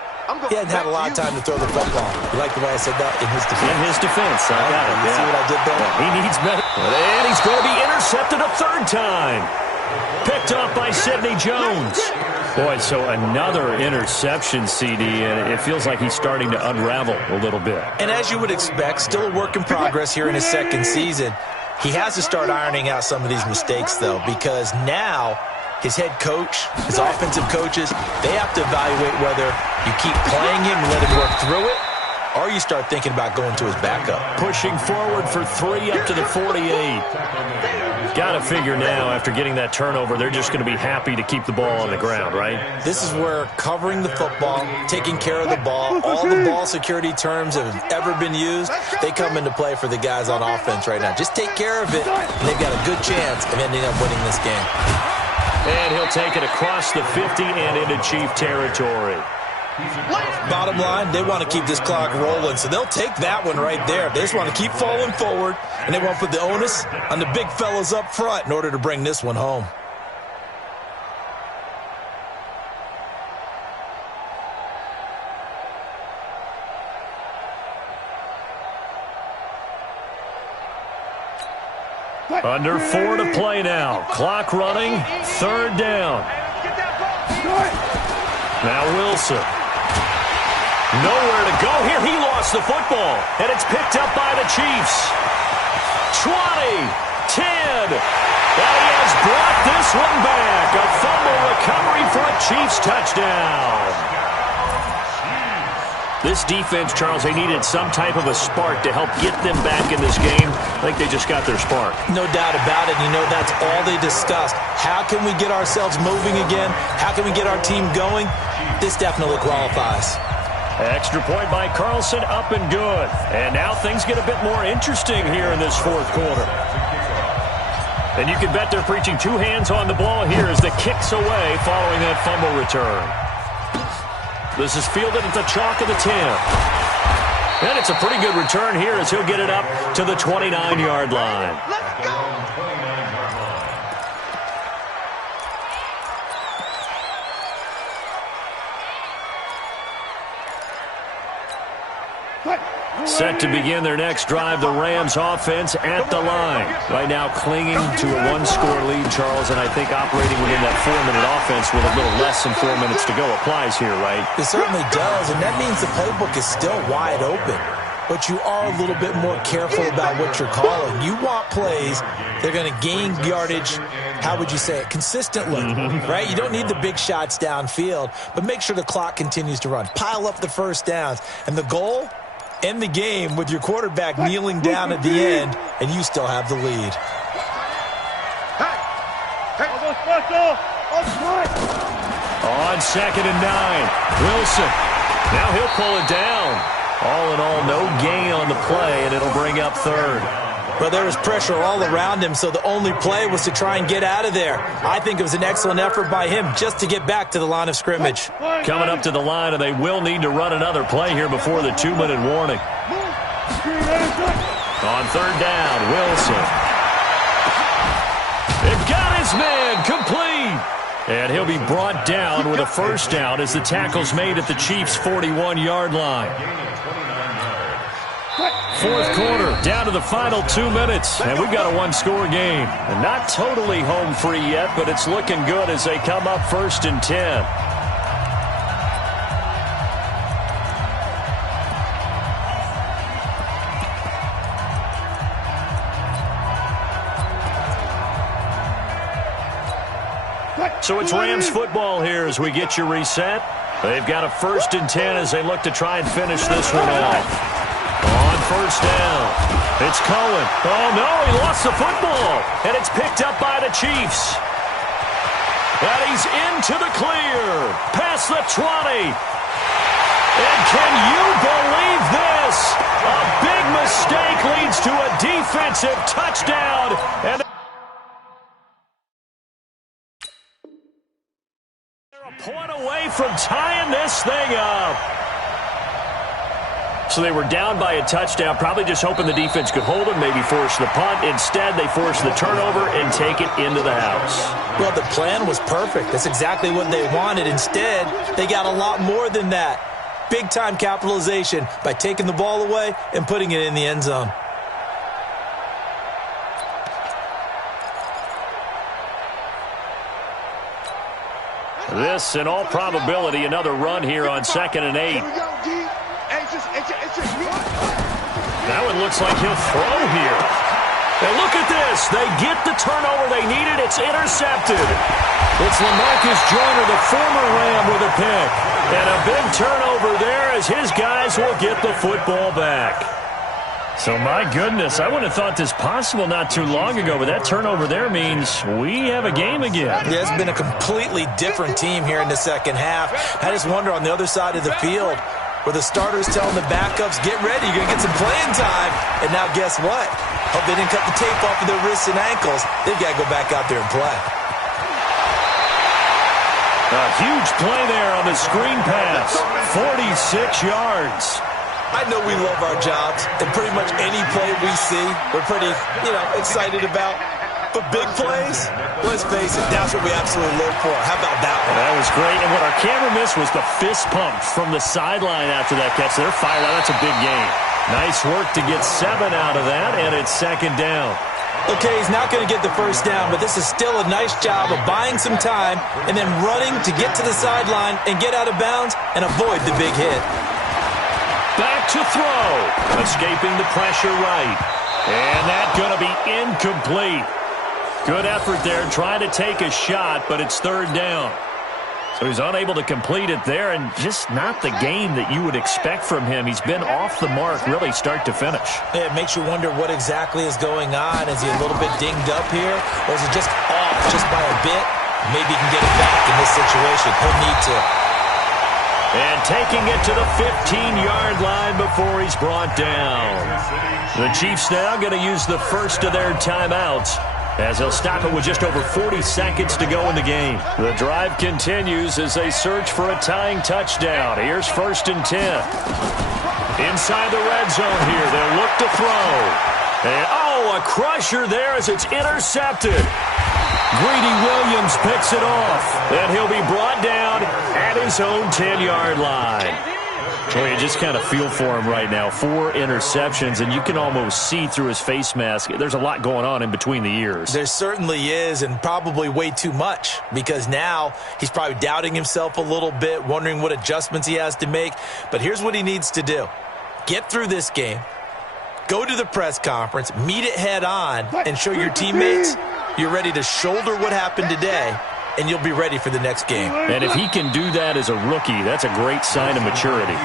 he hadn't had a lot of time to throw the football. You like the way I said that? In his defense. In his defense. I got it. You see what I did there? He needs better. And he's going to be intercepted a 3rd time. Picked off by Sidney Jones. Boy, so another interception, CD, and it feels like he's starting to unravel a little bit. And as you would expect, still a work in progress here in his second season. He has to start ironing out some of these mistakes, though, because now his head coach, his offensive coaches, they have to evaluate whether you keep playing him and let him work through it, or you start thinking about going to his backup. Pushing forward for 3 up to the 48. Got to figure now, after getting that turnover, they're just going to be happy to keep the ball on the ground, right? This is where covering the football, taking care of the ball, all the ball security terms that have ever been used, they come into play for the guys on offense right now. Just take care of it, and they've got a good chance of ending up winning this game. And he'll take it across the 50 and into Chief territory. Bottom line, they want to keep this clock rolling, so they'll take that one right there. They just want to keep falling forward, and they want to put the onus on the big fellas up front in order to bring this one home. Under 4 to play now. Clock running. 3rd down. Now Wilson. Nowhere to go here. He lost the football, and it's picked up by the Chiefs. 20, 10. And he has brought this one back. A fumble recovery for a Chiefs touchdown. This defense, Charles, they needed some type of a spark to help get them back in this game. I think they just got their spark. No doubt about it. You know, that's all they discussed. How can we get ourselves moving again? How can we get our team going? This definitely qualifies. Extra point by Carlson, up and good. And now things get a bit more interesting here in this 4th quarter. And you can bet they're preaching 2 hands on the ball here as the kick's away following that fumble return. This is fielded at the chalk of the 10. And it's a pretty good return here as he'll get it up to the 29-yard line. Let's go! Set to begin their next drive, the Rams offense at the line. Right now clinging to a 1-score lead, Charles, and I think operating within that 4-minute offense with a little less than 4 minutes to go applies here, right? It certainly does, and that means the playbook is still wide open. But you are a little bit more careful about what you're calling. You want plays, they're going to gain yardage, how would you say it, consistently, right? You don't need the big shots downfield, but make sure the clock continues to run. Pile up the first downs, and the goal, end the game with your quarterback kneeling down at the end, and you still have the lead. On 2nd and 9, Wilson. Now he'll pull it down. All in all, no gain on the play, and it'll bring up 3rd. Well, there was pressure all around him, so the only play was to try and get out of there. I think it was an excellent effort by him just to get back to the line of scrimmage. Coming up to the line, and they will need to run another play here before the 2-minute warning. On 3rd down, Wilson. They've got his man complete. And he'll be brought down with a 1st down as the tackle's made at the Chiefs' 41-yard line. 4th quarter, down to the final 2 minutes, and we've got a 1-score game. And not totally home free yet, but it's looking good as they come up 1st and 10. So it's Rams football here as we get you reset. They've got a 1st and 10 as they look to try and finish this one off. On 1st down, it's Cohen. Oh, no, he lost the football. And it's picked up by the Chiefs. And he's into the clear. Past the 20. And can you believe this? A big mistake leads to a defensive touchdown. And they're a point away from tying this thing up. So they were down by a touchdown, probably just hoping the defense could hold them, maybe force the punt. Instead, they force the turnover and take it into the house. Well, the plan was perfect. That's exactly what they wanted. Instead, they got a lot more than that. Big-time capitalization by taking the ball away and putting it in the end zone. This, in all probability, another run here on 2nd and 8. Now it looks like he'll throw here. And look at this. They get the turnover they needed. It's intercepted. It's LaMarcus Joyner, the former Ram, with a pick. And a big turnover there as his guys will get the football back. So, my goodness, I wouldn't have thought this possible not too long ago, but that turnover there means we have a game again. Yeah, it's been a completely different team here in the second half. I just wonder on the other side of the field where the starters telling the backups, get ready, you're going to get some playing time. And now guess what? Hope they didn't cut the tape off of their wrists and ankles. They've got to go back out there and play. A huge play there on the screen pass. 46 yards. I know we love our jobs, and pretty much any play we see, we're pretty, excited about. But big plays, let's face it, that's what we absolutely live for. How about that one? That was great. And what our camera missed was the fist pump from the sideline after that catch. They're fired out. That's a big gain. Nice work to get 7 out of that, and it's 2nd down. Okay, he's not going to get the first down, but this is still a nice job of buying some time and then running to get to the sideline and get out of bounds and avoid the big hit. Back to throw. Escaping the pressure right. And that's going to be incomplete. Good effort there trying to take a shot, but it's 3rd down. So he's unable to complete it there, and just not the game that you would expect from him. He's been off the mark really start to finish. Yeah, it makes you wonder what exactly is going on. Is he a little bit dinged up here, or is it just off just by a bit? Maybe he can get it back in this situation. He'll need to. And taking it to the 15-yard line before he's brought down. The Chiefs now going to use the first of their timeouts as they'll stop it with just over 40 seconds to go in the game. The drive continues as they search for a tying touchdown. Here's 1st and 10. Inside the red zone here. They'll look to throw. And, a crusher there as it's intercepted. Greedy Williams picks it off, and he'll be brought down at his own 10-yard line. Well, you just kind of feel for him right now. 4 interceptions, and you can almost see through his face mask. There's a lot going on in between the ears. There certainly is, and probably way too much, because now he's probably doubting himself a little bit, wondering what adjustments he has to make. But here's what he needs to do. Get through this game, go to the press conference, meet it head on, and show your teammates you're ready to shoulder what happened today, and you'll be ready for the next game. And if he can do that as a rookie, that's a great sign of maturity.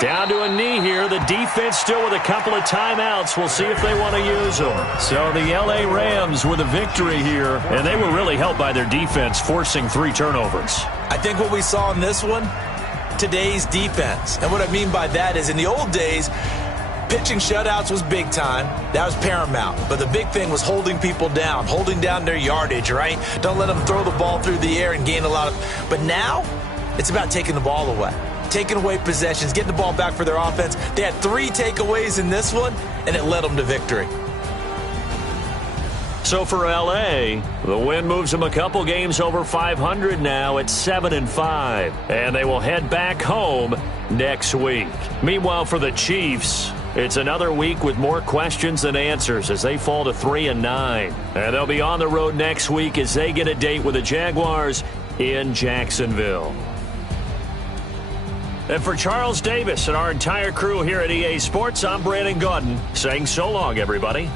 Down to a knee here. The defense still with a couple of timeouts. We'll see if they want to use them. So the L.A. Rams with a victory here, and they were really helped by their defense, forcing 3 turnovers. I think what we saw in this one, today's defense. And what I mean by that is in the old days, pitching shutouts was big time. That was paramount. But the big thing was holding people down, holding down their yardage, right? Don't let them throw the ball through the air and gain a lot of. But now, it's about taking the ball away. Taking away possessions, getting the ball back for their offense. They had 3 takeaways in this one, and it led them to victory. So for L.A., the win moves them a couple games over 500 now at 7-5. And they will head back home next week. Meanwhile, for the Chiefs, it's another week with more questions than answers as they fall to 3-9. And they'll be on the road next week as they get a date with the Jaguars in Jacksonville. And for Charles Davis and our entire crew here at EA Sports, I'm Brandon Gaudin saying so long, everybody.